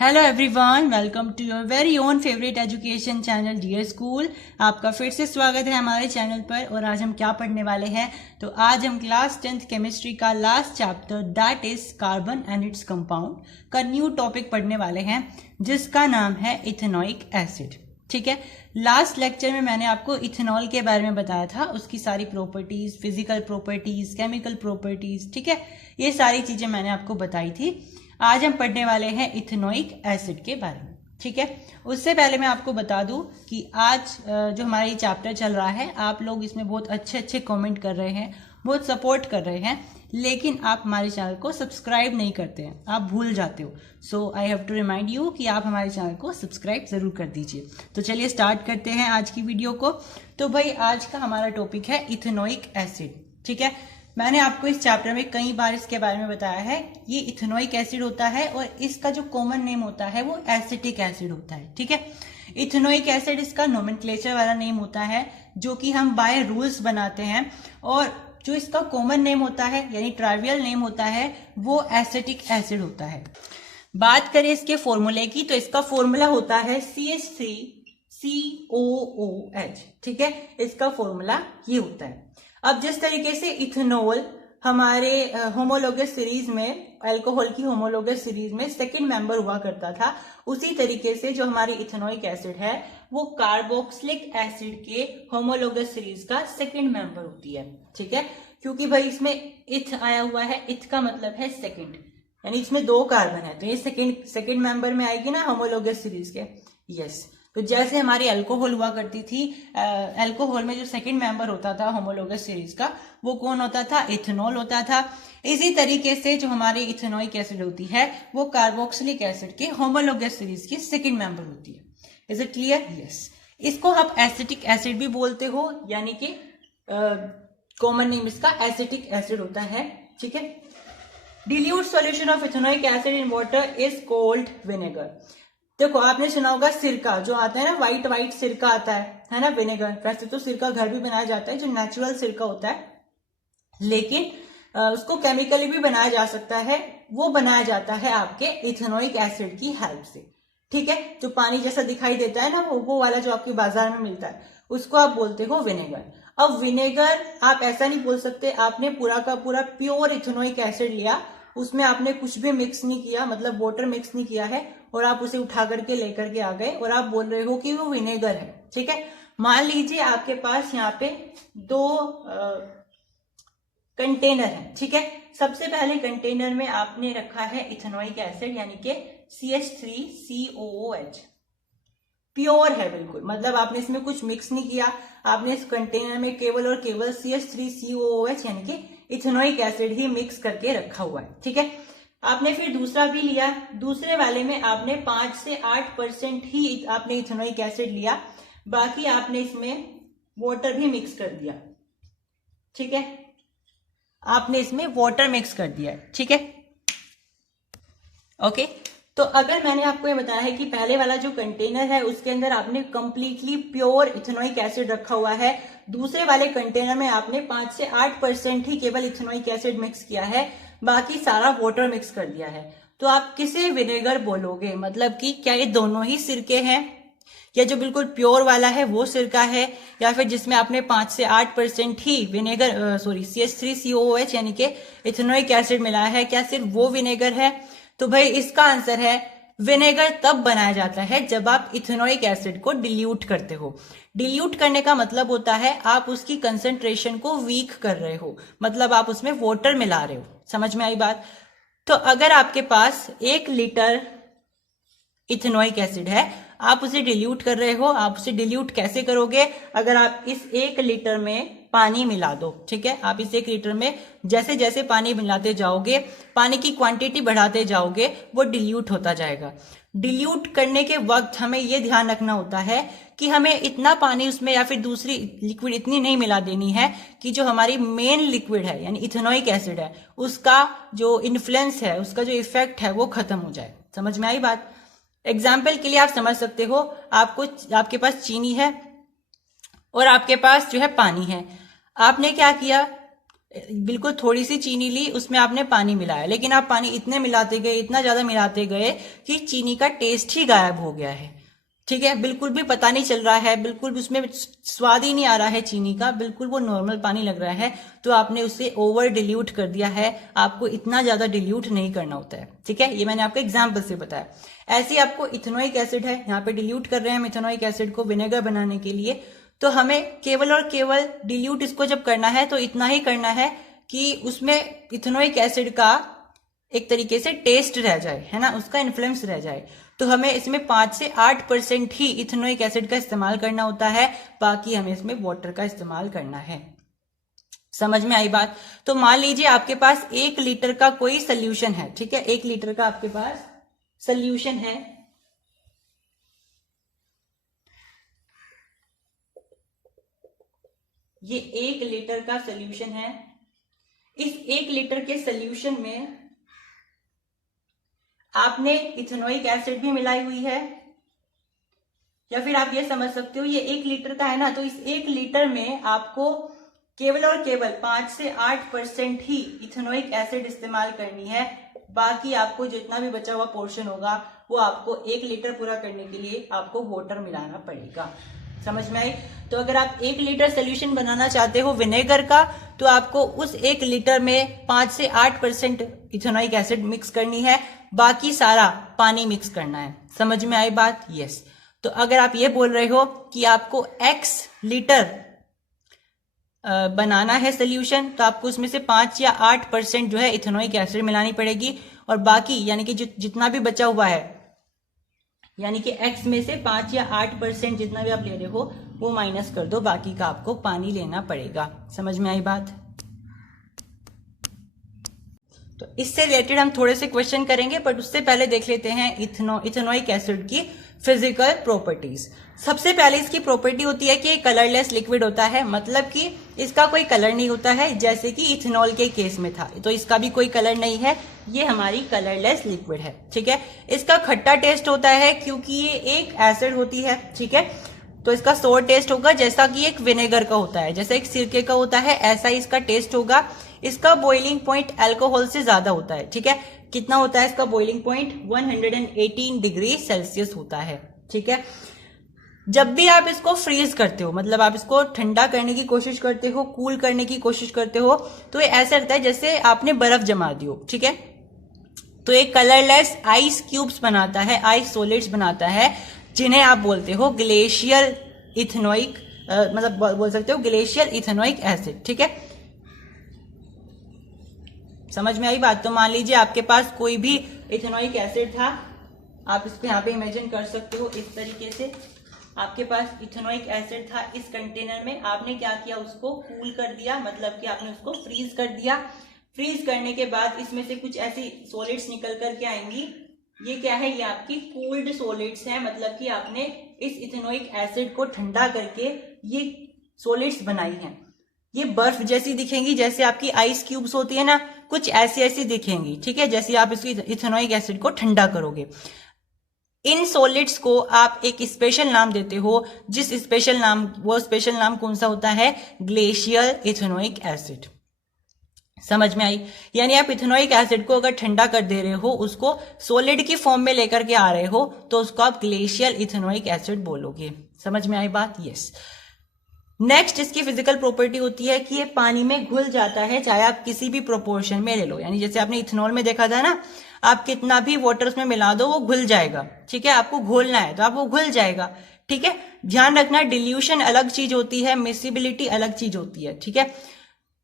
Hello everyone, welcome to your very own favourite education channel dear school. आपका फिर से स्वागत है हमारे चैनल पर। और आज हम क्या पढ़ने वाले हैं, तो आज हम क्लास 10th केमिस्ट्री का last chapter that is carbon and its compound का न्यू टॉपिक पढ़ने वाले हैं, जिसका नाम है इथेनोइक एसिड। ठीक है, लास्ट लेक्चर में मैंने आपको इथेनॉल के बारे में बताया था, उसकी सारी properties, physical properties, chemical properties. ठीक है, ये सारी चीजें मैंने आपको बताई थी। आज हम पढ़ने वाले हैं इथेनोइक एसिड के बारे में। ठीक है, उससे पहले मैं आपको बता दूं कि आज जो हमारा ये चैप्टर चल रहा है, आप लोग इसमें बहुत अच्छे अच्छे कमेंट कर रहे हैं, बहुत सपोर्ट कर रहे हैं, लेकिन आप हमारे चैनल को सब्सक्राइब नहीं करते हैं, आप भूल जाते हो। So I have to remind you कि आप हमारे चैनल को सब्सक्राइब जरूर कर दीजिए। तो चलिए स्टार्ट करते हैं आज की वीडियो को। तो भाई आज का हमारा टॉपिक है इथेनोइक एसिड। ठीक है, मैंने आपको इस चैप्टर में कई बार इसके बारे में बताया है। ये इथेनोइक एसिड होता है और इसका जो कॉमन नेम होता है वो एसिटिक एसिड होता है। ठीक है, इथेनोइक एसिड इसका नोमेनक्लेचर वाला नेम होता है, जो कि हम बाय रूल्स बनाते हैं। और जो इसका कॉमन नेम होता है यानी ट्राइवियल नेम होता है, वो एसिटिक एसिड होता है। बात करें इसके फॉर्मूले की, तो इसका फॉर्मूला होता है CH3COOH। ठीक है, इसका फॉर्मूला ये होता है। अब जिस तरीके से इथेनॉल हमारे होमोलोगस सीरीज में, अल्कोहल की होमोलोगस सीरीज में सेकंड मेंबर हुआ करता था, उसी तरीके से जो हमारी इथेनोइक एसिड है वो कार्बोक्सिलिक एसिड के होमोलोगस सीरीज का सेकंड मेंबर होती है। ठीक है, क्योंकि भाई इसमें इथ आया हुआ है, इथ का मतलब है सेकंड, यानी इसमें 2 कार्बन है, तो ये सेकंड मेंबर में आएगी ना होमोलोगस सीरीज के। यस, तो जैसे हमारी अल्कोहल हुआ करती थी, अल्कोहल में जो सेकंड मेंबर होता था होमोलोगस सीरीज का, वो कौन होता था? इथेनॉल होता था। इसी तरीके से जो हमारी इथेनोइक एसिड होती है वो कार्बोक्सिलिक एसिड के होमोलोगस सीरीज की सेकंड मेंबर होती है। Is it clear? यस। इसको आप एसिटिक एसिड भी बोलते हो, यानी कि कॉमन नेम इसका एसिटिक एसिड होता है। ठीक है, dilute solution of ethanoic acid in water is called vinegar. देखो, आपने सुना होगा सिरका जो आता है ना, व्हाइट सिरका आता है ना, विनेगर। वैसे तो सिरका घर भी बनाया जाता है, जो नेचुरल सिरका होता है, लेकिन उसको केमिकली भी बनाया जा सकता है। वो बनाया जाता है आपके इथेनोइक एसिड की हेल्प से। ठीक है, जो पानी जैसा दिखाई देता है ना, वो वाला जो आपके बाजार में मिलता है, उसको आप बोलते हो विनेगर। अब विनेगर आप ऐसा नहीं बोल सकते, आपने पूरा का पूरा प्योर इथेनोइक एसिड लिया, उसमें आपने कुछ भी मिक्स नहीं किया, मतलब वाटर मिक्स नहीं किया है, और आप उसे उठा करके लेकर के आ गए और आप बोल रहे हो कि वो विनेगर है। ठीक है, मान लीजिए आपके पास यहाँ पे 2 कंटेनर है। ठीक है, सबसे पहले कंटेनर में आपने रखा है इथेनोइक एसिड, यानी कि CH3COOH, प्योर है बिल्कुल, मतलब आपने इसमें कुछ मिक्स नहीं किया। आपने इस कंटेनर में केवल और केवल CH3COOH यानी कि इथेनोइक एसिड ही मिक्स करके रखा हुआ है। ठीक है, आपने फिर दूसरा भी लिया, दूसरे वाले में आपने 5 से 8% ही आपने इथेनोइक एसिड लिया, बाकी आपने इसमें वाटर भी मिक्स कर दिया। ठीक है, आपने इसमें वाटर मिक्स कर दिया। ठीक है, ओके। तो अगर मैंने आपको ये बताया है कि पहले वाला जो कंटेनर है उसके अंदर आपने कंप्लीटली प्योर इथेनोइक एसिड रखा हुआ है, दूसरे वाले कंटेनर में आपने 5 से 8% ही केवल इथेनोइक एसिड मिक्स किया है, बाकी सारा वाटर मिक्स कर दिया है, तो आप किसे विनेगर बोलोगे? मतलब कि क्या ये दोनों ही सिरके हैं, या जो बिल्कुल प्योर वाला है वो सिरका है, या फिर जिसमें आपने 5 से 8% ही विनेगर CH3COOH यानी कि इथेनोइक एसिड मिलाया है, क्या सिर्फ वो विनेगर है? तो भाई इसका आंसर है विनेगर तब बनाया जाता है जब आप इथेनोइक एसिड को डिल्यूट करते हो। डिल्यूट करने का मतलब होता है आप उसकी कंसंट्रेशन को वीक कर रहे हो, मतलब आप उसमें वाटर मिला रहे हो। समझ में आई बात? तो अगर आपके पास 1 लीटर इथेनोइक एसिड है, आप उसे डिल्यूट कर रहे हो, आप उसे डिल्यूट कैसे करोगे? अगर आप इस 1 लीटर में पानी मिला दो। ठीक है, आप इस 1 लीटर में जैसे जैसे पानी मिलाते जाओगे, पानी की क्वांटिटी बढ़ाते जाओगे, वो डिल्यूट होता जाएगा। डिल्यूट करने के वक्त हमें यह ध्यान रखना होता है कि हमें इतना पानी उसमें या फिर दूसरी लिक्विड इतनी नहीं मिला देनी है कि जो हमारी मेन लिक्विड है यानी इथेनोइक एसिड है, उसका जो इन्फ्लुएंस है, उसका जो इफेक्ट है, वो खत्म हो जाए। समझ में आई बात? एग्जाम्पल के लिए आप समझ सकते हो, आपके पास चीनी है और आपके पास जो है पानी है। आपने क्या किया, बिल्कुल थोड़ी सी चीनी ली, उसमें आपने पानी मिलाया, लेकिन आप पानी इतने मिलाते गए, इतना ज्यादा मिलाते गए कि चीनी का टेस्ट ही गायब हो गया है। ठीक है, बिल्कुल भी पता नहीं चल रहा है, बिल्कुल भी उसमें स्वाद ही नहीं आ रहा है चीनी का, बिल्कुल वो नॉर्मल पानी लग रहा है, तो आपने उसे ओवर डिल्यूट कर दिया है। आपको इतना ज्यादा डिल्यूट नहीं करना होता है। ठीक है, ये मैंने आपको एग्जाम्पल से बताया। ऐसे ही आपको इथेनोइक एसिड है, यहाँ पे डिल्यूट कर रहे हैं हम इथेनोइक एसिड को विनेगर बनाने के लिए, तो हमें केवल और केवल डिल्यूट इसको जब करना है तो इतना ही करना है कि उसमें इथेनोइक एसिड का एक तरीके से टेस्ट रह जाए, है ना, उसका इन्फ्लुएंस रह जाए। तो हमें इसमें 5 से 8% ही इथेनोइक एसिड का इस्तेमाल करना होता है, बाकी हमें इसमें वाटर का इस्तेमाल करना है। समझ में आई बात? तो मान लीजिए आपके पास 1 लीटर का कोई सोल्यूशन है। ठीक है, 1 लीटर का आपके पास सोल्यूशन है। ये 1 लीटर का सोल्यूशन है। इस 1 लीटर के सोल्यूशन में आपने इथेनोइक एसिड भी मिलाई हुई है, या फिर आप ये समझ सकते हो ये 1 लीटर का है ना, तो इस 1 लीटर में आपको केवल और केवल 5 से 8% ही इथेनोइक एसिड इस्तेमाल करनी है। बाकी आपको जितना भी बचा हुआ पोर्शन होगा वो आपको 1 लीटर पूरा करने के लिए आपको वाटर मिलाना पड़ेगा। समझ में आई? तो अगर आप 1 लीटर सोल्यूशन बनाना चाहते हो विनेगर का, तो आपको उस 1 लीटर में 5 से 8% इथेनोइक एसिड मिक्स करनी है, बाकी सारा पानी मिक्स करना है। समझ में आई बात? यस। तो अगर आप ये बोल रहे हो कि आपको x लीटर बनाना है सोल्यूशन, तो आपको उसमें से 5 या 8% जो है इथेनोइक एसिड मिलानी पड़ेगी, और बाकी यानी कि जितना भी बचा हुआ है, यानी कि x में से 5 या 8% जितना भी आप ले रहे हो वो माइनस कर दो, बाकी का आपको पानी लेना पड़ेगा। समझ में आई बात? तो इससे रिलेटेड हम थोड़े से क्वेश्चन करेंगे, बट उससे पहले देख लेते हैं इथेनोइक एसिड की फिजिकल प्रॉपर्टीज। सबसे पहले इसकी प्रॉपर्टी होती है कि कलरलेस लिक्विड होता है, मतलब कि इसका कोई कलर नहीं होता है, जैसे कि इथेनॉल के केस में था, तो इसका भी कोई कलर नहीं है, ये हमारी कलरलेस लिक्विड है। ठीक है, इसका खट्टा टेस्ट होता है क्योंकि ये एक एसिड होती है। ठीक है, तो इसका सोर टेस्ट होगा, जैसा कि एक विनेगर का होता है, जैसा एक सिरके का होता है, ऐसा ही इसका टेस्ट होगा। इसका बॉइलिंग पॉइंट अल्कोहल से ज्यादा होता है। ठीक है, कितना होता है इसका बॉइलिंग पॉइंट? 118 डिग्री सेल्सियस होता है। ठीक है, जब भी आप इसको फ्रीज करते हो, मतलब आप इसको ठंडा करने की कोशिश करते हो, कूल करने की कोशिश करते हो, तो ये ऐसा लगता है जैसे आपने बर्फ जमा दी हो। ठीक है, तो एक कलरलेस आइस क्यूब्स बनाता है, आइस सॉलिड्स बनाता है, जिन्हें आप बोलते हो ग्लेशियल इथेनोइक, मतलब बोल सकते हो ग्लेशियल इथेनोइक एसिड। ठीक है, समझ में आई बात? तो मान लीजिए आपके पास कोई भी इथेनोइक एसिड था, आप इसको यहाँ पे इमेजिन कर सकते हो इस तरीके से। आपके पास इथेनोइक एसिड था इस कंटेनर में, आपने क्या किया, उसको कूल कर दिया, मतलब कि आपने उसको फ्रीज कर दिया। फ्रीज करने के बाद इसमें से कुछ ऐसी सॉलिड्स निकल करके आएंगी। ये क्या है? ये आपकी कूल्ड सॉलिड्स हैं, मतलब कि आपने इस इथेनोइक एसिड को ठंडा करके ये सॉलिड्स बनाई हैं। ये बर्फ जैसी दिखेंगी, जैसे आपकी आइस क्यूब्स होती है ना, कुछ ऐसी ऐसी दिखेंगी। ठीक है, जैसे आप इसकी इथेनोइक एसिड को ठंडा करोगे। इन सॉलिड्स को आप एक स्पेशल नाम देते हो, जिस स्पेशल नाम, वो स्पेशल नाम कौन सा होता है? Glacial ethanoic acid. समझ में आई? यानी आप इथेनोइक एसिड को अगर ठंडा कर दे रहे हो, उसको सॉलिड की फॉर्म में लेकर के आ रहे हो, तो उसको आप ग्लेशियल इथेनोइक एसिड बोलोगे। समझ में आई बात? यस। नेक्स्ट इसकी फिजिकल प्रॉपर्टी होती है कि ये पानी में घुल जाता है, चाहे आप किसी भी प्रोपोर्शन में ले लो। यानी जैसे आपने इथेनॉल में देखा था ना, आप कितना भी वाटर उसमें मिला दो वो घुल जाएगा। ठीक है, आपको घोलना है तो आप वो घुल जाएगा। ठीक है, ध्यान रखना, डिल्यूशन अलग चीज होती है, मिसिबिलिटी अलग चीज होती है। ठीक है,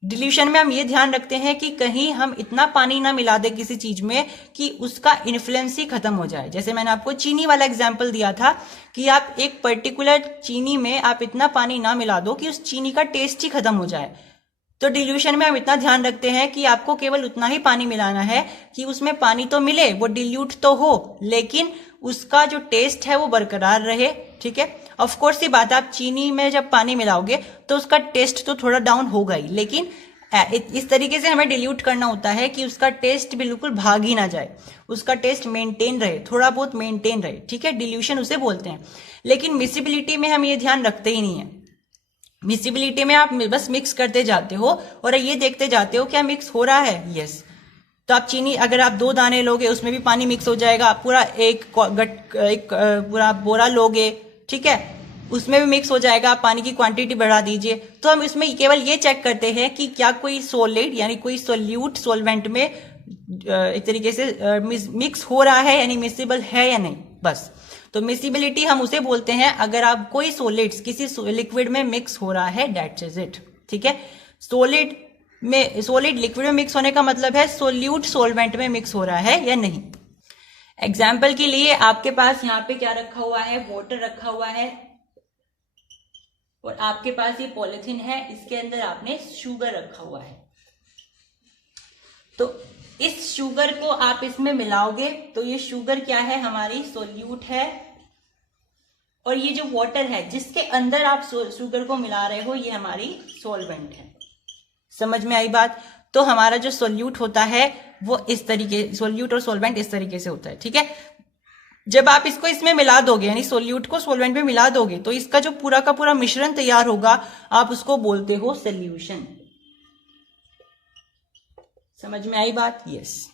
डिल्यूशन में हम ये ध्यान रखते हैं कि कहीं हम इतना पानी ना मिला दे किसी चीज में कि उसका इन्फ्लुएंस ही खत्म हो जाए। जैसे मैंने आपको चीनी वाला एग्जांपल दिया था कि आप एक पर्टिकुलर चीनी में आप इतना पानी ना मिला दो कि उस चीनी का टेस्ट ही खत्म हो जाए। तो डिल्यूशन में हम इतना ध्यान रखते हैं कि आपको केवल उतना ही पानी मिलाना है कि उसमें पानी तो मिले, वो डिल्यूट तो हो, लेकिन उसका जो टेस्ट है वो बरकरार रहे। ठीक है, ऑफ कोर्स ये बात, आप चीनी में जब पानी मिलाओगे तो उसका टेस्ट तो थोड़ा डाउन होगा ही, लेकिन इस तरीके से हमें डिल्यूट करना होता है कि उसका टेस्ट बिल्कुल भाग ही ना जाए, उसका टेस्ट मेंटेन रहे, थोड़ा बहुत मेंटेन रहे। ठीक है, डिल्यूशन उसे बोलते हैं। लेकिन मिसिबिलिटी में हम ये ध्यान रखते ही नहीं है। मिक्सिबिलिटी में आप बस मिक्स करते जाते हो और ये देखते जाते हो क्या मिक्स हो रहा है। यस, तो आप चीनी अगर आप 2 दाने लोगे उसमें भी पानी मिक्स हो जाएगा। आप पूरा एक पूरा बोरा लोगे, ठीक है, उसमें भी मिक्स हो जाएगा। आप पानी की क्वांटिटी बढ़ा दीजिए। तो हम इसमें केवल ये चेक करते हैं कि क्या कोई सॉलिड यानी कोई सोल्यूट सॉल्वेंट में एक तरीके से मिक्स हो रहा है यानी मिक्सिबल है या नहीं, बस। तो मिक्सिबिलिटी हम उसे बोलते हैं अगर आप कोई सॉलिड्स किसी लिक्विड में मिक्स हो रहा है, दैट्स इज इट। ठीक है, सॉलिड लिक्विड में मिक्स होने का मतलब है सोल्यूट सॉल्वेंट में मिक्स हो रहा है या नहीं। एग्जाम्पल के लिए आपके पास यहाँ पे क्या रखा हुआ है, वाटर रखा हुआ है और आपके पास ये पॉलिथीन है, इसके अंदर आपने शुगर रखा हुआ है। तो इस शुगर को आप इसमें मिलाओगे तो ये शुगर क्या है, हमारी सोल्यूट है, और ये जो वाटर है जिसके अंदर आप शुगर को मिला रहे हो ये हमारी सॉल्वेंट है। समझ में आई बात। तो हमारा जो सोल्यूट होता है वो इस तरीके, सोल्यूट और सॉल्वेंट इस तरीके से होता है। ठीक है, जब आप इसको इसमें मिला दोगे यानी सोल्यूट को सॉल्वेंट में मिला दोगे तो इसका जो पूरा का पूरा मिश्रण तैयार होगा आप उसको बोलते हो सॉल्यूशन। समझ में आई बात। यस,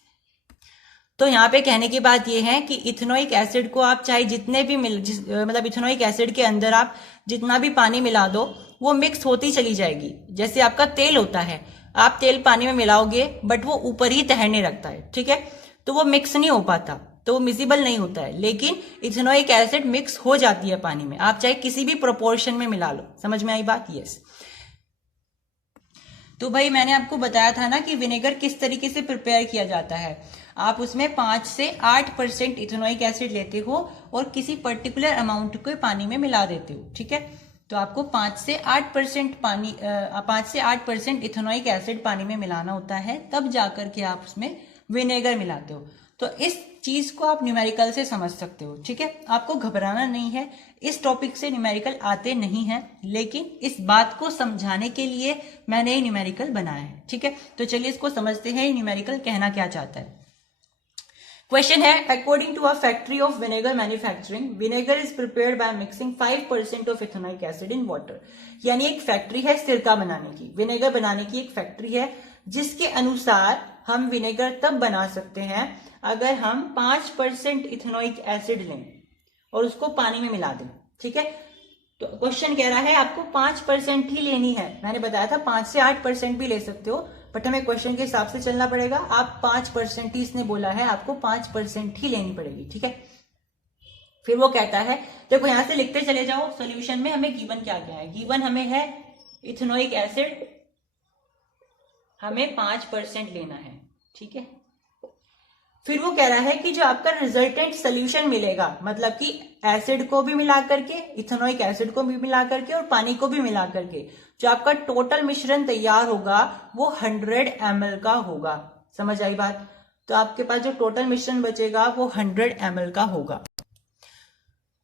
तो यहाँ पे कहने की बात यह है कि इथेनोइक एसिड को आप चाहे जितने भी मतलब इथेनोइक एसिड के अंदर आप जितना भी पानी मिला दो वो मिक्स होती चली जाएगी। जैसे आपका तेल होता है, आप तेल पानी में मिलाओगे बट वो ऊपर ही तैरने लगता है, ठीक है, तो वो मिक्स नहीं हो पाता, तो वो मिसिबल नहीं होता है। लेकिन इथेनोइक एसिड मिक्स हो जाती है पानी में, आप चाहे किसी भी प्रोपोर्शन में मिला लो। समझ में आई बात। यस, तो भाई मैंने आपको बताया था ना कि विनेगर किस तरीके से प्रिपेयर किया जाता है। आप उसमें 5 से 8% इथेनोइक एसिड लेते हो और किसी पर्टिकुलर अमाउंट को पानी में मिला देते हो। ठीक है, तो आपको 5 से 8% इथेनोइक एसिड पानी में मिलाना होता है, तब जाकर के आप उसमें विनेगर मिलाते हो। तो इस चीज को आप न्यूमेरिकल से समझ सकते हो। ठीक है, आपको घबराना नहीं है, इस टॉपिक से न्यूमेरिकल आते नहीं है, लेकिन इस बात को समझाने के लिए मैंने ये न्यूमेरिकल बनाया है। ठीक है, तो चलिए इसको समझते हैं न्यूमेरिकल कहना क्या चाहता है। क्वेश्चन है, according to a factory of vinegar manufacturing, vinegar is prepared by mixing 5% of ethanoic acid in water. यानी एक फैक्ट्री है सिरका बनाने की, विनेगर बनाने की एक फैक्ट्री है, जिसके अनुसार हम विनेगर तब बना सकते हैं अगर हम 5% इथेनोइक एसिड लें और उसको पानी में मिला दें। ठीक है, तो क्वेश्चन कह रहा है आपको 5% ही लेनी है। मैंने बताया था 5 से 8% भी ले सकते हो, बट हमें क्वेश्चन के हिसाब से चलना पड़ेगा। आप 5% ही इसने बोला है, आपको 5% ही लेनी पड़ेगी। ठीक है, फिर वो कहता है, देखो यहां से लिखते चले जाओ, सोल्यूशन में हमें गिवन क्या क्या है। गिवन हमें है इथेनोइक एसिड, हमें 5% लेना है। ठीक है, फिर वो कह रहा है कि जो आपका रिजल्टेंट सोल्यूशन मिलेगा, मतलब कि एसिड को भी मिला करके, इथेनोइक एसिड को भी मिला करके और पानी को भी मिला करके जो आपका टोटल मिश्रण तैयार होगा वो 100 ml का होगा। समझ आई बात। तो आपके पास जो टोटल मिश्रण बचेगा वो 100 ml का होगा।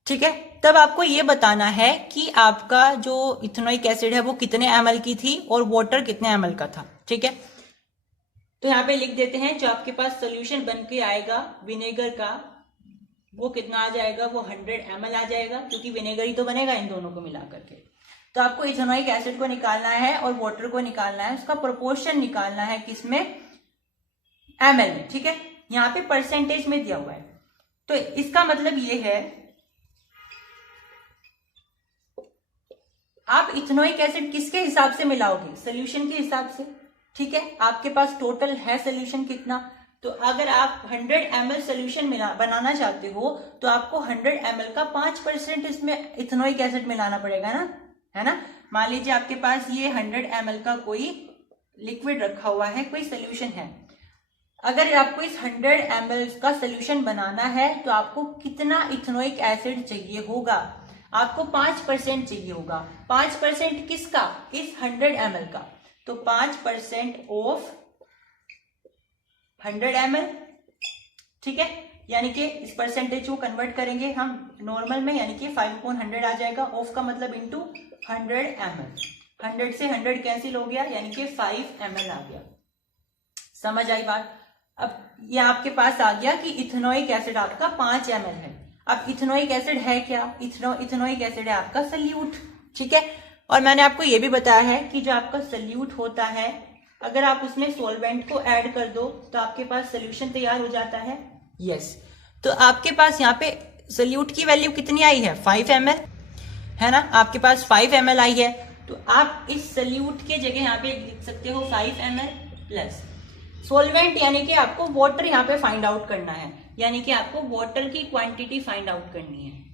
ठीक है, तब आपको ये बताना है कि आपका जो इथेनोइक एसिड है वो कितने ml की थी और वाटर कितने ml का था। ठीक है, तो यहाँ पे लिख देते हैं, जो आपके पास सोल्यूशन बन के आएगा विनेगर का वो कितना आ जाएगा, वो 100 ml आ जाएगा, क्योंकि विनेगर ही तो बनेगा इन दोनों को मिला करके। तो आपको इथेनोइक एसिड को निकालना है और वाटर को निकालना है, उसका प्रोपोर्शन निकालना है किसमें, ml में। ठीक है, यहाँ पे परसेंटेज में दिया हुआ है, तो इसका मतलब ये है आप इथेनोइक एसिड किसके हिसाब से मिलाओगे, सोल्यूशन के हिसाब से। ठीक है, आपके पास टोटल है सोल्यूशन कितना, तो अगर आप 100 ml सोल्यूशन बनाना चाहते हो तो आपको 100 ml का 5% इसमें इथेनोइक एसिड मिलाना पड़ेगा ना, है ना। मान लीजिए आपके पास ये 100 ml का कोई लिक्विड रखा हुआ है, कोई सोल्यूशन है। अगर आपको इस 100 ml का सोल्यूशन बनाना है तो आपको कितना इथेनोइक एसिड चाहिए होगा, आपको 5% चाहिए होगा। 5% किसका, इस 100 ml का, तो 5% ऑफ 100 ml। ठीक है, यानी कि इस परसेंटेज को कन्वर्ट करेंगे हम नॉर्मल में, यानी कि 5/100 आ जाएगा। ऑफ का मतलब इनटू 100 ml, 100 से 100 कैंसिल हो गया, यानी कि 5 ml आ गया। समझ आई बात। अब ये आपके पास आ गया कि इथेनोइक एसिड आपका 5 ml है। अब इथेनोइक एसिड है क्या, इथेनोइक एसिड है आपका सोल्यूट। ठीक है, और मैंने आपको ये भी बताया है कि जो आपका सल्यूट होता है, अगर आप उसमें सॉल्वेंट को ऐड कर दो तो आपके पास सोल्यूशन तैयार हो जाता है। यस, तो आपके पास यहाँ पे सल्यूट की वैल्यू कितनी आई है, 5 ml है ना, आपके पास 5 ml आई है। तो आप इस सल्यूट के जगह यहाँ पे लिख सकते हो 5 ml प्लस सोलवेंट, यानी कि आपको वाटर यहाँ पे फाइंड आउट करना है, यानी कि आपको वाटर की क्वांटिटी फाइंड आउट करनी है।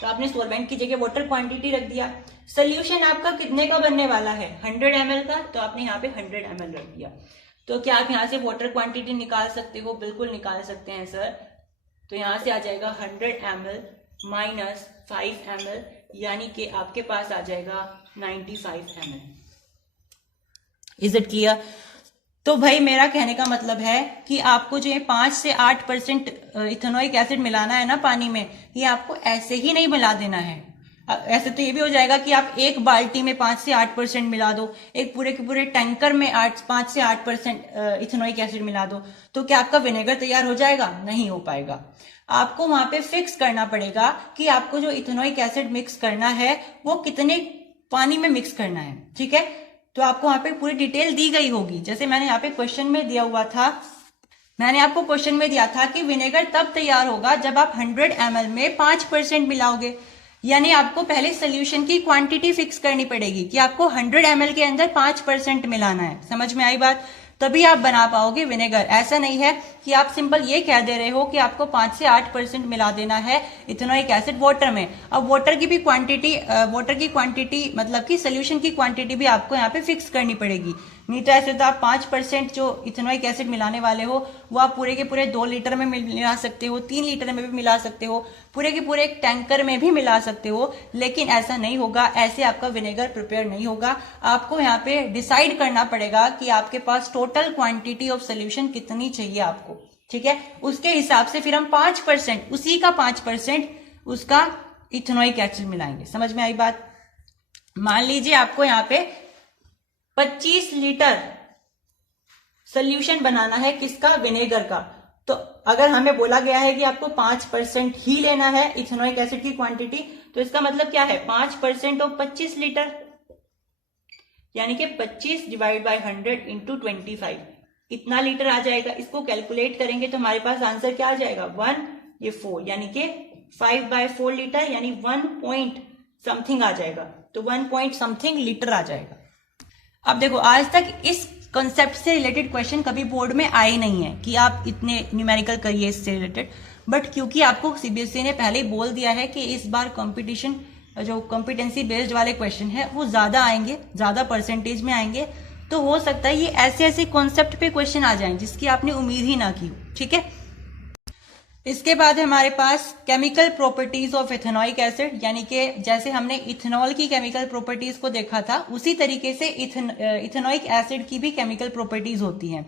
तो आपने सोलवेंट की जगह वाटर क्वांटिटी रख दिया। सोल्यूशन आपका कितने का बनने वाला है, 100 ml का, तो आपने यहाँ पे 100 ml रख दिया। तो क्या आप यहाँ से वाटर क्वांटिटी निकाल सकते हो, बिल्कुल निकाल सकते हैं सर। तो यहाँ से आ जाएगा 100 ml माइनस 5 ml, यानी कि आपके पास आ जाएगा 95 ml। Is it clear? तो भाई मेरा कहने का मतलब है कि आपको जो है 5 से 8% इथेनोइक एसिड मिलाना है ना पानी में, ये आपको ऐसे ही नहीं मिला देना है। ऐसे तो ये भी हो जाएगा कि आप एक बाल्टी में 5 से 8% मिला दो, एक पूरे के पूरे टैंकर में 5 से 8% इथेनोइक एसिड मिला दो, तो क्या आपका विनेगर तैयार हो जाएगा? नहीं हो पाएगा। आपको वहां पे फिक्स करना पड़ेगा कि आपको जो इथेनोइक एसिड मिक्स करना है वो कितने पानी में मिक्स करना है, ठीक है। तो आपको वहां पे पूरी डिटेल दी गई होगी, जैसे मैंने यहाँ पे क्वेश्चन में दिया हुआ था, मैंने आपको क्वेश्चन में दिया था कि विनेगर तब तैयार होगा जब आप 100 ml में 5% मिलाओगे, यानी आपको पहले सोल्यूशन की क्वांटिटी फिक्स करनी पड़ेगी कि आपको 100 ml के अंदर 5% मिलाना है। समझ में आई बात? तभी आप बना पाओगे विनेगर। ऐसा नहीं है कि आप सिंपल ये कह दे रहे हो कि आपको 5 से 8% मिला देना है इथेनोइक एसिड वाटर में। अब वाटर की क्वांटिटी मतलब कि सोल्यूशन की क्वांटिटी भी आपको यहाँ पे फिक्स करनी पड़ेगी। नहीं तो ऐसे तो आप 5% जो इथेनोइक एसिड मिलाने वाले हो वो आप पूरे के पूरे 2 लीटर में मिला सकते हो, 3 लीटर में भी मिला सकते हो, पूरे के पूरे एक टैंकर में भी मिला सकते हो, लेकिन ऐसा नहीं होगा। ऐसे आपका विनेगर प्रिपेयर नहीं होगा। आपको यहाँ पे डिसाइड करना पड़ेगा कि आपके पास टोटल क्वांटिटी ऑफ सोल्यूशन कितनी चाहिए आपको, ठीक है। उसके हिसाब से फिर हम 5%, उसी का 5% उसका इथेनोइक एसिड मिलाएंगे। समझ में आई बात? मान लीजिए आपको यहाँ पे 25 लीटर सोल्यूशन बनाना है, किसका? विनेगर का। तो अगर हमें बोला गया है कि आपको 5% ही लेना है इथेनोइक एसिड की क्वांटिटी, तो इसका मतलब क्या है, 5% ऑफ 25 लीटर, यानी कि 25 डिवाइड बाय 100 इंटू 25, इतना लीटर आ जाएगा। इसको कैलकुलेट करेंगे तो हमारे पास आंसर क्या आ जाएगा, 4, यानी कि 5/4 लीटर, यानी 1 पॉइंट समथिंग आ जाएगा। तो 1 पॉइंट समथिंग लीटर आ जाएगा। अब देखो, आज तक इस कॉन्सेप्ट से रिलेटेड क्वेश्चन कभी बोर्ड में आए नहीं है कि आप इतने न्यूमेरिकल करिए इससे रिलेटेड, बट क्योंकि आपको सीबीएसई ने पहले ही बोल दिया है कि इस बार कंपटीशन जो कॉम्पिटेंसी बेस्ड वाले क्वेश्चन है वो ज्यादा आएंगे, ज्यादा परसेंटेज में आएंगे, तो हो सकता है ये ऐसे ऐसे कॉन्सेप्ट पे क्वेश्चन आ जाएं जिसकी आपने उम्मीद ही ना की हो, ठीक है। इसके बाद हमारे पास chemical properties of ethanoic acid, यानी कि जैसे हमने इथेनॉल की केमिकल प्रॉपर्टीज को देखा था उसी तरीके से इथेनोइक एसिड की भी केमिकल प्रॉपर्टीज होती हैं।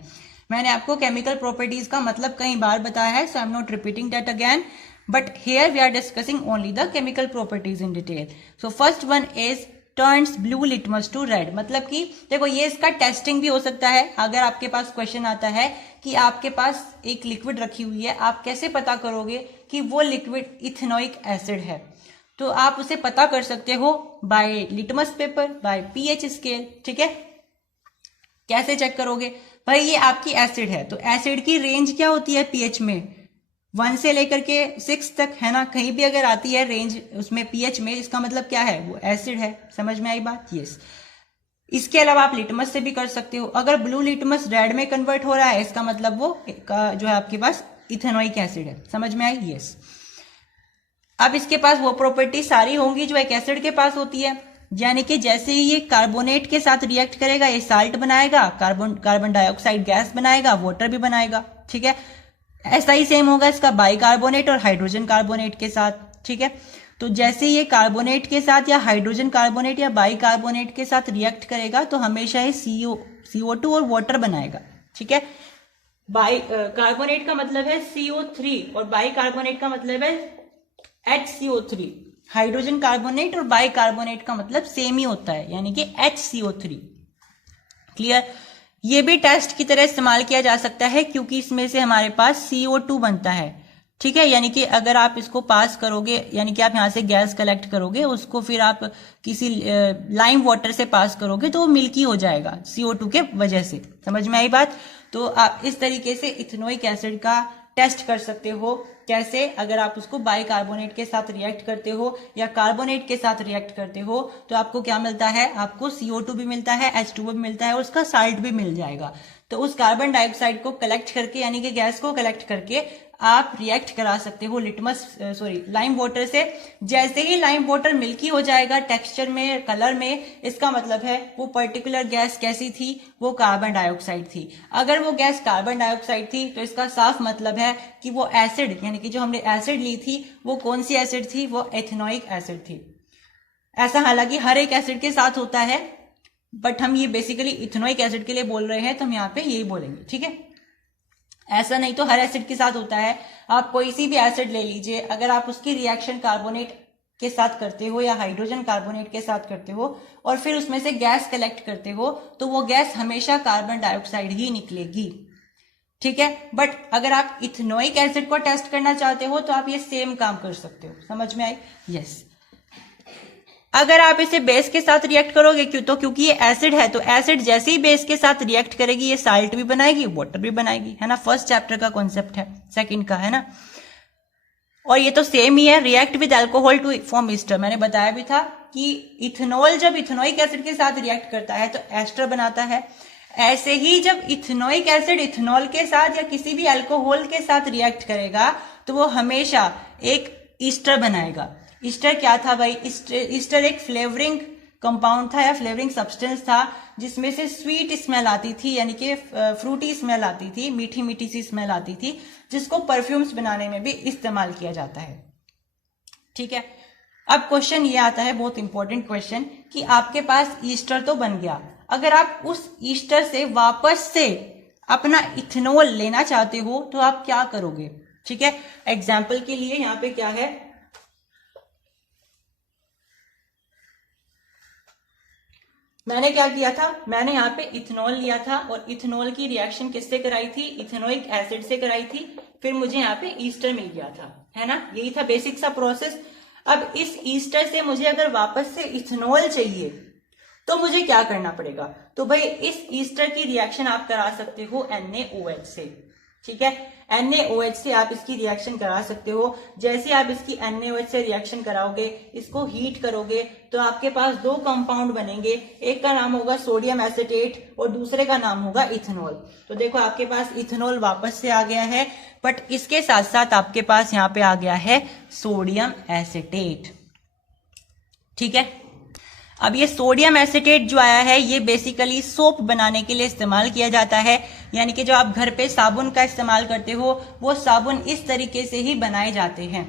मैंने आपको केमिकल प्रॉपर्टीज का मतलब कई बार बताया है, so I am not repeating that again, but here we are discussing only the chemical properties in detail. So first one is turns blue litmus to red, मतलब कि देखो ये इसका टेस्टिंग भी हो सकता है। अगर आपके पास क्वेश्चन आता है कि आपके पास एक लिक्विड रखी हुई है, आप कैसे पता करोगे कि वो लिक्विड इथेनोइक एसिड है, तो आप उसे पता कर सकते हो by litmus paper, by pH scale, ठीक है। कैसे चेक करोगे भाई, ये आपकी एसिड है तो एसिड की रेंज क्या होती है पीएच में, 1 से लेकर के 6 तक, है ना। कहीं भी अगर आती है रेंज उसमें पीएच में, इसका मतलब क्या है, वो एसिड है। समझ में आई बात? यस। इसके अलावा आप लिटमस से भी कर सकते हो। अगर ब्लू लिटमस रेड में कन्वर्ट हो रहा है, इसका मतलब वो जो है आपके पास इथेनोइक एसिड है। समझ में आई? यस। अब इसके पास वो प्रॉपर्टी सारी होंगी जो एक एसिड के पास होती है, यानी कि जैसे ही ये कार्बोनेट के साथ रिएक्ट करेगा ये साल्ट बनाएगा, कार्बन डाइऑक्साइड गैस बनाएगा, वाटर भी बनाएगा, ठीक है। ऐसा ही सेम होगा इसका बाइकार्बोनेट और हाइड्रोजन कार्बोनेट के साथ, ठीक है। तो जैसे ये कार्बोनेट के साथ या हाइड्रोजन कार्बोनेट या बाइकार्बोनेट के साथ रिएक्ट करेगा तो हमेशा ये CO2 और वाटर बनाएगा, ठीक है। कार्बोनेट का मतलब है CO3 और बाइकार्बोनेट का मतलब है HCO3। हाइड्रोजन कार्बोनेट और बाइकार्बोनेट का मतलब सेम ही होता है, यानी कि HCO3। क्लियर? ये भी टेस्ट की तरह इस्तेमाल किया जा सकता है क्योंकि इसमें से हमारे पास CO2 बनता है। ठीक है, यानी कि अगर आप इसको पास करोगे, यानी कि आप यहाँ से गैस कलेक्ट करोगे, उसको फिर आप किसी लाइम वाटर से पास करोगे तो वो मिल्की हो जाएगा CO2 के वजह से। समझ में आई बात? तो आप इस तरीके से इथेनोइक एसिड का टेस्ट कर सकते हो। कैसे? अगर आप उसको बाइकार्बोनेट के साथ रिएक्ट करते हो या कार्बोनेट के साथ रिएक्ट करते हो तो आपको क्या मिलता है? आपको CO2 भी मिलता है, H2O भी मिलता है और उसका साल्ट भी मिल जाएगा। तो उस कार्बन डाइऑक्साइड को कलेक्ट करके, यानी कि गैस को कलेक्ट करके आप रिएक्ट करा सकते हो लाइम वाटर से। जैसे ही लाइम वाटर मिल्की हो जाएगा टेक्सचर में, कलर में, इसका मतलब है वो पर्टिकुलर गैस कैसी थी? वो कार्बन डाइऑक्साइड थी। अगर वो गैस कार्बन डाइऑक्साइड थी तो इसका साफ मतलब है कि वो एसिड, यानी कि जो हमने एसिड ली थी वो कौन सी एसिड थी? वो एथेनोइक एसिड थी। ऐसा हालांकि हर एक एसिड के साथ होता है, बट हम ये बेसिकली इथेनोइक एसिड के लिए बोल रहे हैं तो हम यहाँ पे यही बोलेंगे। ठीक है, ऐसा नहीं तो हर एसिड के साथ होता है। आप कोई सी भी एसिड ले लीजिए, अगर आप उसकी रिएक्शन कार्बोनेट के साथ करते हो या हाइड्रोजन कार्बोनेट के साथ करते हो और फिर उसमें से गैस कलेक्ट करते हो तो वो गैस हमेशा कार्बन डाइऑक्साइड ही निकलेगी। ठीक है, बट अगर आप इथेनोइक एसिड को टेस्ट करना चाहते हो तो आप ये सेम काम कर सकते हो। समझ में आई? यस। अगर आप इसे बेस के साथ रिएक्ट करोगे क्योंकि ये एसिड है, तो एसिड जैसे ही बेस के साथ रिएक्ट करेगी ये साल्ट भी बनाएगी, वाटर भी बनाएगी, है ना। फर्स्ट चैप्टर का कॉन्सेप्ट है, सेकंड का है ना। और ये तो सेम ही है, react with alcohol to form ester. मैंने बताया भी था कि इथेनॉल जब इथेनोइक एसिड के साथ रिएक्ट करता है तो एस्टर बनाता है। ऐसे ही जब इथेनोइक एसिड इथेनॉल के साथ या किसी भी अल्कोहल के साथ रिएक्ट करेगा तो वो हमेशा एक ईस्टर बनाएगा। ईस्टर क्या था भाई? ईस्टर एक फ्लेवरिंग कंपाउंड था या फ्लेवरिंग सब्सटेंस था जिसमें से स्वीट स्मेल आती थी, यानी कि फ्रूटी स्मेल आती थी, मीठी मीठी सी स्मेल आती थी, जिसको परफ्यूम्स बनाने में भी इस्तेमाल किया जाता है। ठीक है, अब क्वेश्चन ये आता है, बहुत इंपॉर्टेंट क्वेश्चन, कि आपके पास ईस्टर तो बन गया, अगर आप उस ईस्टर से वापस से अपना इथेनॉल लेना चाहते हो तो आप क्या करोगे? ठीक है, एग्जाम्पल के लिए यहाँ पे क्या है, मैंने क्या किया था, मैंने यहाँ पे इथेनॉल लिया था और इथेनॉल की रिएक्शन किससे कराई थी? इथेनोइक एसिड से कराई थी, फिर मुझे यहाँ पे ईस्टर मिल गया था, है ना। यही था बेसिक सा प्रोसेस। अब इस ईस्टर से मुझे अगर वापस से इथेनॉल चाहिए तो मुझे क्या करना पड़ेगा? तो भाई इस ईस्टर की रिएक्शन आप करा सकते हो NaOH से। ठीक है, NaOH से आप इसकी रिएक्शन करा सकते हो। जैसे आप इसकी NaOH से रिएक्शन कराओगे, इसको हीट करोगे तो आपके पास दो कंपाउंड बनेंगे, एक का नाम होगा सोडियम एसिटेट और दूसरे का नाम होगा इथेनॉल। तो देखो आपके पास इथेनॉल वापस से आ गया है, बट इसके साथ साथ आपके पास यहाँ पे आ गया है सोडियम एसिटेट। ठीक है, अब ये सोडियम एसिटेट जो आया है ये बेसिकली सोप बनाने के लिए इस्तेमाल किया जाता है, यानी कि जो आप घर पे साबुन का इस्तेमाल करते हो वो साबुन इस तरीके से ही बनाए जाते हैं।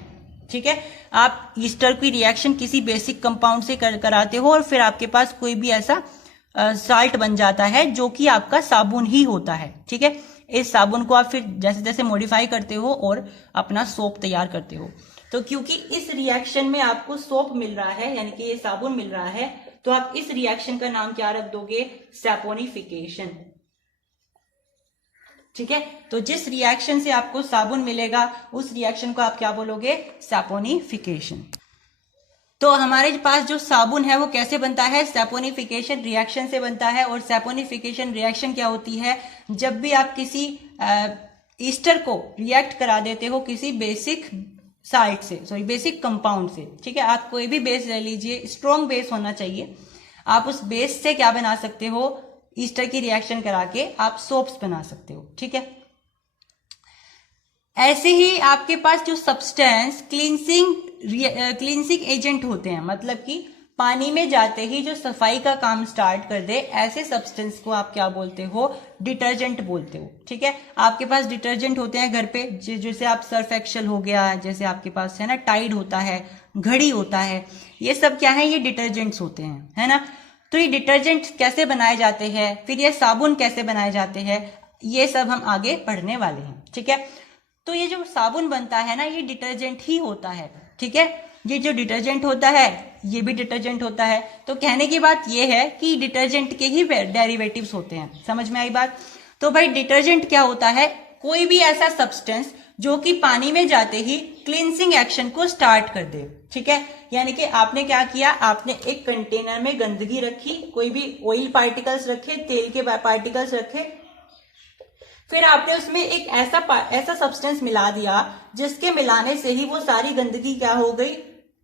ठीक है, आप ईस्टर की रिएक्शन किसी बेसिक कंपाउंड से कराते हो और फिर आपके पास कोई भी ऐसा साल्ट बन जाता है जो कि आपका साबुन ही होता है। ठीक है, इस साबुन को आप फिर जैसे जैसे मॉडिफाई करते हो और अपना सोप तैयार करते हो। तो क्योंकि इस रिएक्शन में आपको सोप मिल रहा है, यानी कि ये साबुन मिल रहा है, तो आप इस रिएक्शन का नाम क्या रख दोगे? सैपोनिफिकेशन। ठीक है, तो जिस रिएक्शन से आपको साबुन मिलेगा उस रिएक्शन को आप क्या बोलोगे? सैपोनिफिकेशन। तो हमारे पास जो साबुन है वो कैसे बनता है? सैपोनिफिकेशन रिएक्शन से बनता है। और सैपोनिफिकेशन रिएक्शन क्या होती है? जब भी आप किसी ईस्टर को रिएक्ट करा देते हो किसी बेसिक साल्ट से, सॉरी बेसिक कंपाउंड से। ठीक है, आप कोई भी बेस ले लीजिए, स्ट्रॉन्ग बेस होना चाहिए। आप उस बेस से क्या बना सकते हो? ईस्टर की रिएक्शन करा के आप सोप्स बना सकते हो। ठीक है, ऐसे ही आपके पास जो सब्सटेंस क्लींसिंग एजेंट होते हैं, मतलब कि पानी में जाते ही जो सफाई का काम स्टार्ट कर दे, ऐसे सब्सटेंस को आप क्या बोलते हो? डिटर्जेंट बोलते हो। ठीक है, आपके पास डिटर्जेंट होते हैं घर पे, जैसे आप सर्फ एक्सेल हो गया, जैसे आपके पास है ना टाइड होता है, घड़ी होता है, ये सब क्या है? ये डिटर्जेंट्स होते हैं, है ना। तो ये डिटर्जेंट कैसे बनाए जाते हैं, फिर ये साबुन कैसे बनाए जाते हैं, ये सब हम आगे पढ़ने वाले हैं। ठीक है, तो ये जो साबुन बनता है ना ये डिटर्जेंट ही होता है। ठीक है, ये जो डिटर्जेंट होता है ये भी डिटर्जेंट होता है। तो कहने की बात ये है कि डिटर्जेंट के ही डेरिवेटिव्स होते हैं। समझ में आई बात? तो भाई डिटर्जेंट क्या होता है? कोई भी ऐसा सब्सटेंस जो कि पानी में जाते ही क्लींसिंग एक्शन को स्टार्ट कर दे। ठीक है, यानी कि आपने क्या किया, आपने एक कंटेनर में गंदगी रखी, कोई भी ऑयल पार्टिकल्स रखे, तेल के पार्टिकल्स रखे, फिर आपने उसमें एक ऐसा सब्सटेंस मिला दिया जिसके मिलाने से ही वो सारी गंदगी क्या हो गई,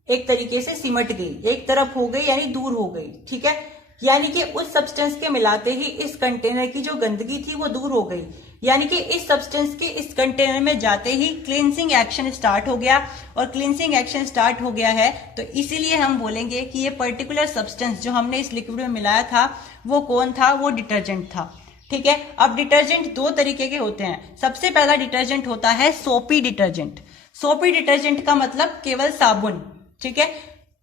एक तरीके से सिमट गई, एक तरफ हो गई, यानी दूर हो गई। ठीक है, यानी कि उस सब्सटेंस के मिलाते ही इस कंटेनर की जो गंदगी थी वो दूर हो गई, यानी कि इस सब्सटेंस के इस कंटेनर में जाते ही क्लींसिंग एक्शन स्टार्ट हो गया। और क्लींसिंग एक्शन स्टार्ट हो गया है तो इसीलिए हम बोलेंगे कि ये पर्टिकुलर सब्सटेंस जो हमने इस लिक्विड में मिलाया था वो कौन था, वो डिटर्जेंट था। ठीक है, अब डिटर्जेंट दो तरीके के होते हैं। सबसे पहला डिटर्जेंट होता है सोपी डिटर्जेंट। सोपी डिटर्जेंट का मतलब केवल साबुन। ठीक है,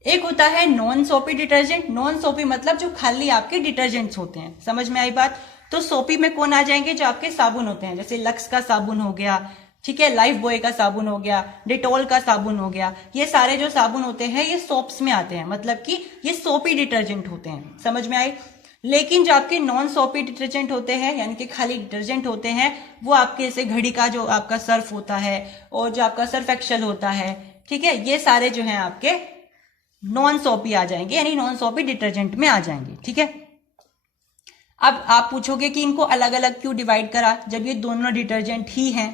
एक होता है नॉन सोपी डिटर्जेंट। नॉन सोपी मतलब जो खाली आपके डिटर्जेंट्स होते हैं। समझ में आई बात? तो सोपी में कौन आ जाएंगे, जो आपके साबुन होते हैं, जैसे लक्स का साबुन हो गया, ठीक है, लाइफ बॉय का साबुन हो गया, डिटोल का साबुन हो गया। ये सारे जो साबुन होते हैं ये सोप्स में आते हैं, मतलब कि ये सोपी डिटर्जेंट होते हैं। समझ में आई? लेकिन जो आपके नॉन सोपी डिटर्जेंट होते हैं, यानी कि खाली डिटर्जेंट होते हैं, वो आपके जैसे घड़ी का जो आपका सर्फ होता है और जो आपका सर्फ एक्सेल होता है, ठीक है, ये सारे जो हैं आपके नॉन सोपी आ जाएंगे, यानी नॉन सोपी डिटर्जेंट में आ जाएंगे। ठीक है, अब आप पूछोगे कि इनको अलग अलग क्यों डिवाइड करा, जब ये दोनों डिटर्जेंट ही हैं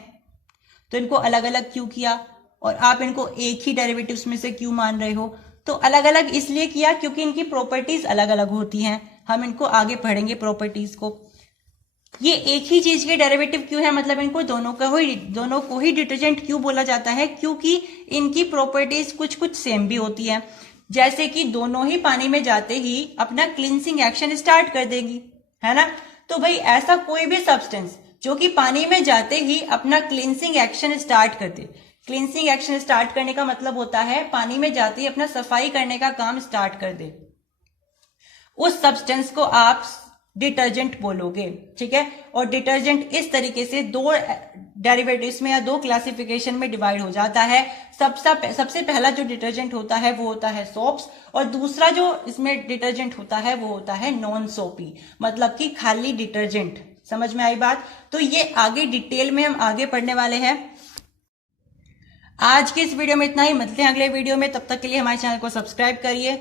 तो इनको अलग अलग क्यों किया, और आप इनको एक ही डेरिवेटिव्स में से क्यों मान रहे हो? तो अलग अलग इसलिए किया क्योंकि इनकी प्रॉपर्टीज अलग अलग होती हैं। हम इनको आगे पढ़ेंगे प्रॉपर्टीज को। ये एक ही चीज के डेरिवेटिव क्यों है, मतलब इनको दोनों को ही डिटर्जेंट क्यों बोला जाता है, क्योंकि इनकी प्रॉपर्टीज कुछ कुछ सेम भी होती है। जैसे कि दोनों ही पानी में जाते ही अपना क्लींसिंग एक्शन स्टार्ट कर देगी, है ना। तो भाई ऐसा कोई भी सब्सटेंस जो कि पानी में जाते ही अपना क्लींसिंग एक्शन स्टार्ट कर दे। क्लींसिंग एक्शन स्टार्ट करने का मतलब होता है पानी में जाते ही अपना सफाई करने का काम स्टार्ट कर दे, उस सब्सटेंस को आप डिटर्जेंट बोलोगे। ठीक है, और डिटर्जेंट इस तरीके से दो डेरिवेटिव्स में या दो क्लासिफिकेशन में डिवाइड हो जाता है। सबसे पहला जो डिटर्जेंट होता है वो होता है सोप्स, और दूसरा जो इसमें डिटर्जेंट होता है वो होता है नॉन सोपी, मतलब कि खाली डिटर्जेंट। समझ में आई बात? तो ये आगे डिटेल में हम आगे पढ़ने वाले हैं। आज के इस वीडियो में इतना ही, मिलते हैं अगले वीडियो में। तब तक के लिए हमारे चैनल को सब्सक्राइब करिए।